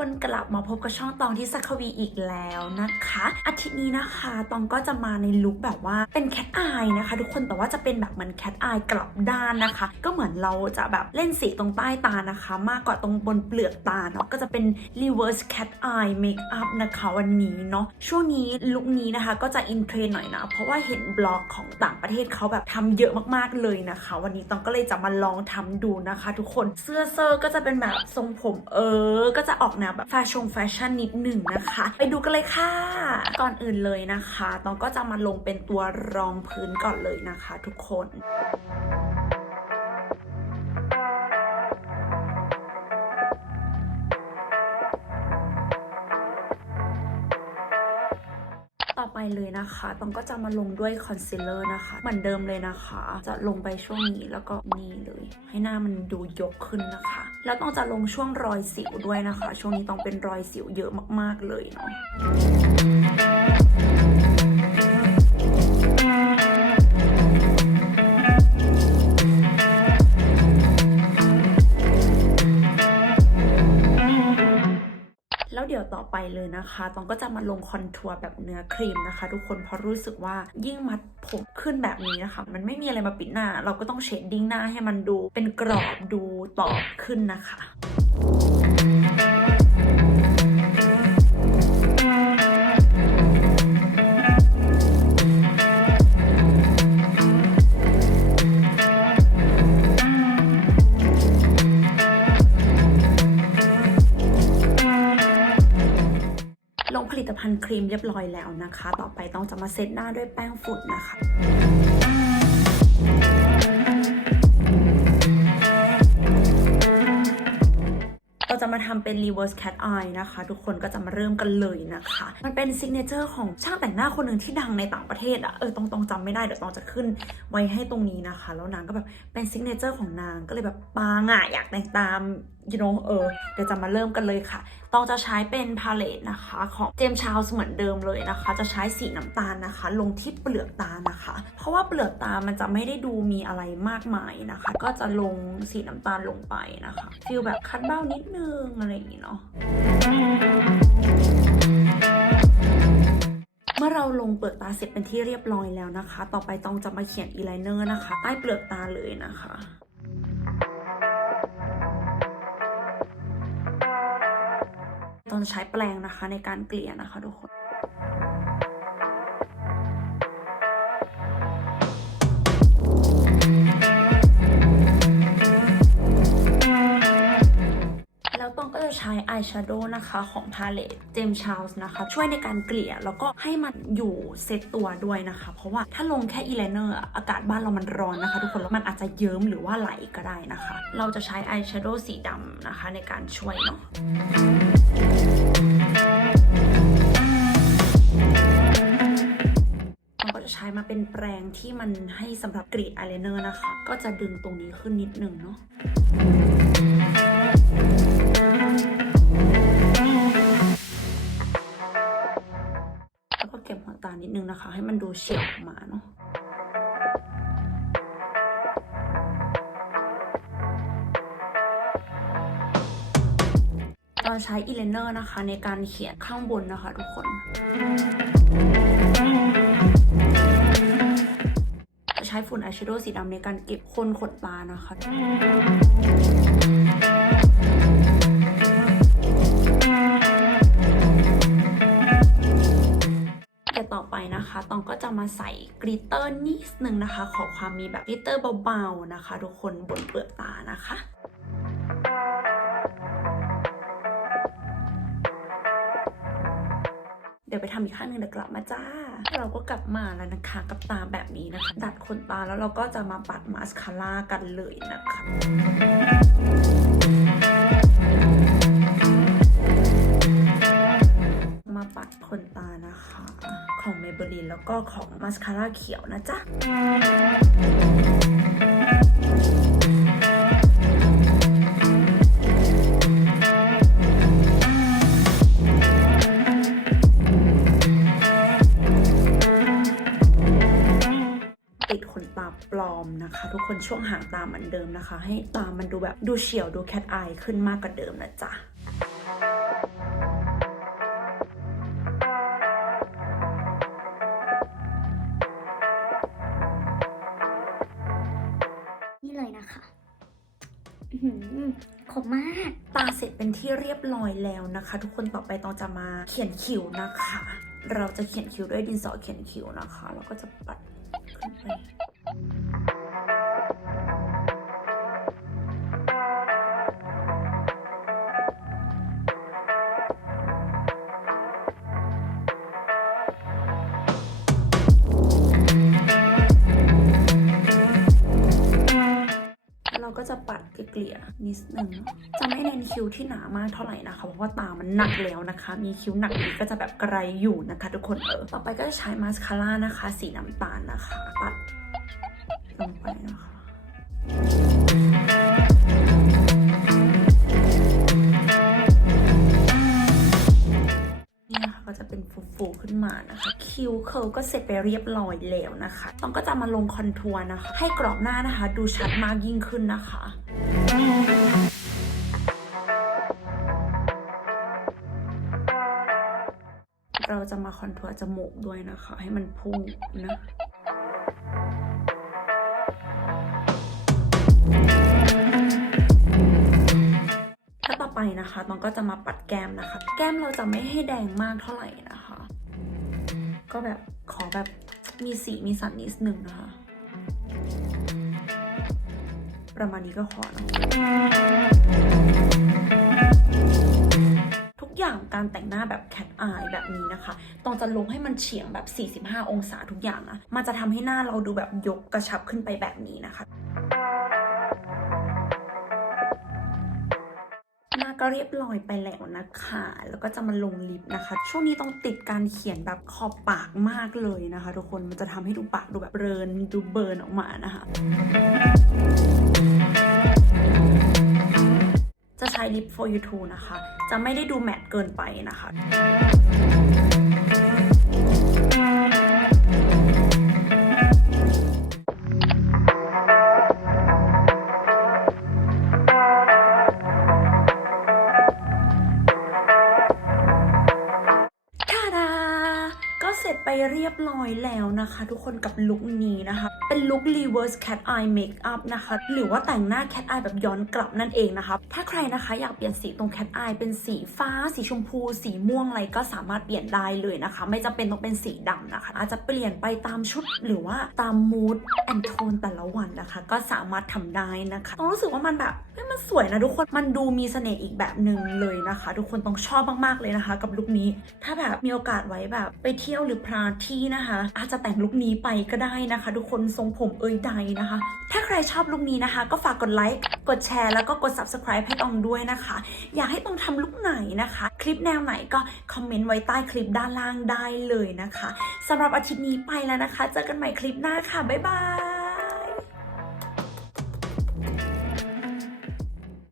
คนกลับมาพบกับช่องตองที่สักควีอีกแล้วนะคะอาทิตย์นี้นะคะตองก็จะมาในลุคแบบว่าเป็นแคทอายนะคะ ทุกคนแต่ว่าจะเป็นแบบเหมือนแคทอายกลับด้านนะคะ ก็เหมือนเราจะแบบเล่นสีตรงใต้ตานะคะ มากกว่าตรงบนเปลือกตาเนาะก็จะเป็น reverse cat eye makeup นะคะวันนี้เนาะช่วงนี้ลุคนี้นะคะก็จะอินเทรนหน่อยนะ เพราะว่าเห็นบล็อกของต่างประเทศเขาแบบทำเยอะมากๆเลยนะคะ วันนี้ตองก็เลยจะมาลองทำดูนะคะ ทุกคนเสื้อเซอร์ก็จะเป็นแบบทรงผมเออก็จะออกแนวแบบแฟชั่นแฟชั่นนิดหนึ่งนะคะ ไปดูกันเลยค่ะ ก่อนอื่นเลยนะคะ ต้องก็จะมาลงเป็นตัวรองพื้นก่อนเลยนะคะ ทุกคน เลยนะคะตองก็จะมาลงด้วยคอนซีลเลอร์นะคะ เหมือนเดิมเลยนะคะ จะลงไปช่วงนี้แล้วก็นี่เลย ให้หน้ามันดูยกขึ้นนะคะ แล้วต้องจะลงช่วงรอยสิวด้วยนะคะ ช่วงนี้ต้องเป็นรอยสิวเยอะมากๆเลยเนาะ ไปเลยนะคะตองก็จะมาลงคอนทัวร์แบบเนื้อครีมนะคะ ทุกคนเพราะรู้สึกว่ายิ่งมัดผมขึ้นแบบนี้นะคะ มันไม่มีอะไรมาปิดหน้า เราก็ต้องเชดดิ้งหน้าให้มันดูเป็นกรอบดูตอบขึ้นนะคะ ลงผลิตภัณฑ์ครีมเรียบร้อยแล้วนะคะ ต่อไปต้องจะมาเซตหน้าด้วยแป้งฝุ่นนะคะเราจะมาทำเป็น reverse cat eye นะคะ ทุกคนก็จะมาเริ่มกันเลยนะคะ มันเป็น signature ของช่างแต่งหน้าคนหนึ่งที่ดังในต่างประเทศอะเออต้องต้องจำไม่ได้เดี๋ยวต้องจะขึ้นไว้ให้ตรงนี้นะคะ แล้วนางก็แบบเป็น signature ของนางก็เลยแบบปางอะอยากแต่งตาม you know เออเดี๋ยวจะมาเริ่มกันเลยค่ะต้องจะใช้เป็นพาเลตนะคะ ของเจมชาวเหมือนเดิมเลยนะคะ จะใช้สีน้ำตาลนะคะ ลงที่เปลือกตานะคะ เพราะว่าเปลือกตามันจะไม่ได้ดูมีอะไรมากมายนะคะ ก็จะลงสีน้ำตาลลงไปนะคะฟิลแบบคัดเบ้านิดนึงอะไรอย่างนี้เนาะเมื่อเราลงเปลือกตาเสร็จเป็นที่เรียบร้อยแล้วนะคะ ต่อไปต้องจะมาเขียนอีไลเนอร์นะคะ ใต้เปลือกตาเลยนะคะ ต้องใช้แปรงนะคะในการเกลี่ยนะคะทุกคน ใช้อายแชโดว์นะคะของพาเลตเจมชา l ส์นะคะ ช่วยในการเกลี่ยแล้วก็ให้มันอยู่เซตตัวด้วยนะคะ เพราะว่าถ้าลงแค่อีไลเนอร์อากาศบ้านเรามันร้อนนะคะ ทุกคนแล้วมันอาจจะเยิ้มหรือว่าไหลก็ได้นะคะ เราจะใช้อายแชโดว์สีดำนะคะในการช่วยเนาะก็จะใช้มาเป็นแปรงที่มันให้สำหรับกรีดอายไลเนอร์นะคะ ก็จะดึงตรงนี้ขึ้นนิดนึงเนาะ ก็บหัวตานิดนึงนะคะ ให้มันดูเฉียบออกมาเนาะเราใช้อีเลนเนอร์นะคะ ในการเขียนข้างบนนะคะทุกคนจะใช้ฝุ่นอายแชโดว์สีดำในการเก็บคนขนตานะคะ อไปนะคะ ตองก็จะมาใส่กริตเตอร์นิดนึงนะคะ ขอความมีแบบกริตเตอร์เบาๆนะคะ ทุกคนบนเปลือกตานะคะเดี๋ยวไปทำอีกข้างหนึ่งเดี๋ยวกลับมาจ้า เราก็กลับมาแล้วนะคะกับตาแบบนี้นะคะ ดัดขนตาแล้วเราก็จะมาปัดมาสคาร่ากันเลยนะคะ ปัดขนตานะคะ ของ Maybelline แล้วก็ของมาสคาร่าเขียวนะจ๊ะติดขนตาปลอมนะคะ ทุกคนช่วงหางตาเหมือนเดิมนะคะ ให้ตามันดูแบบดูเฉียวดูแคทอายขึ้นมากกว่าเดิมนะจ๊ะ ขมมากตาเสร็จเป็นที่เรียบร้อยแล้วนะคะ ทุกคนต่อไปต้องจะมาเขียนคิ้วนะคะ เราจะเขียนคิ้วด้วยดินสอเขียนคิ้วนะคะ แล้วก็จะปัดขึ้นไป นิดนึงจะไม่เน้นคิ้วที่หนามากเท่าไหร่นะคะ เพราะว่าตามันหนักแล้วนะคะ มีคิ้วหนักอีกก็จะแบบไกลอยู่นะคะ ทุกคนเออต่อไปก็จะใช้มาสคาร่านะคะ สีน้ำตาลนะคะปัดลงไปนะคะเนี่ยก็จะเป็นฟูๆขึ้นมานะคะ คิ้วเคิลก็เสร็จไปเรียบร้อยแล้วนะคะ ต้องก็จะมาลงคอนทัวร์นะคะ ให้กรอบหน้านะคะ ดูชัดมากยิ่งขึ้นนะคะ เราจะมาคอนทัวร์จมูกด้วยนะคะ ให้มันพุ่งนะถ้าต่อไปนะคะตองก็จะมาปัดแก้มนะคะ แก้มเราจะไม่ให้แดงมากเท่าไหร่นะคะ ก็แบบขอแบบมีสีมีสันนิดนึงนะคะ ประมาณนี้ก็พอเนะ อย่างการแต่งหน้าแบบแคทอายแบบนี้นะคะต้องจะลงให้มันเฉียงแบบ 45 องศาทุกอย่างนะมันจะทำให้หน้าเราดูแบบยกกระชับขึ้นไปแบบนี้นะคะหน้าก็เรียบร้อยไปแล้วนะคะ แล้วก็จะมาลงลิปนะคะ ช่วงนี้ต้องติดการเขียนแบบขอบปากมากเลยนะคะ ทุกคน มันจะทำให้ดูปากดูแบบเรินดูเบิร์นออกมานะคะ จะใช้ลิป for you too นะคะ จะไม่ได้ดูแมตต์เกินไปนะคะทาดาก็เสร็จไปเรียบร้อยแล้วนะคะ ทุกคนกับลุคนี้นะคะ เป็นลุค reverse cat eye makeup นะคะ หรือว่าแต่งหน้า cat eye แบบย้อนกลับนั่นเองนะคะ ถ้าใครนะคะอยากเปลี่ยนสีตรง cat eye เป็นสีฟ้า สีชมพู สีม่วงอะไรก็สามารถเปลี่ยนได้เลยนะคะ ไม่จำเป็นต้องเป็นสีดำนะคะ อาจจะเปลี่ยนไปตามชุดหรือว่าตาม mood and tone แต่ละวันนะคะ ก็สามารถทำได้นะคะต้องรู้สึกว่ามันแบบมันสวยนะทุกคนมันดูมีเสน่ห์อีกแบบหนึ่งเลยนะคะ ทุกคนต้องชอบมากๆเลยนะคะ กับลุคนี้ ถ้าแบบมีโอกาสไว้แบบไปเที่ยวหรือพาร์ตี้นะคะ อาจจะแต่งลุคนี้ไปก็ได้นะคะ ทุกคนทรงผมเอ่ยใดนะคะ ถ้าใครชอบลุคนี้นะคะ ก็ฝากกดไลค์กดแชร์แล้วก็กด subscribe ให้ตองด้วยนะคะ อยากให้ตองทำลุคไหนนะคะ คลิปแนวไหนก็คอมเมนต์ไว้ใต้คลิปด้านล่างได้เลยนะคะสำหรับอาทิตย์นี้ไปแล้วนะคะ เจอกันใหม่คลิปหน้าค่ะบ๊ายบาย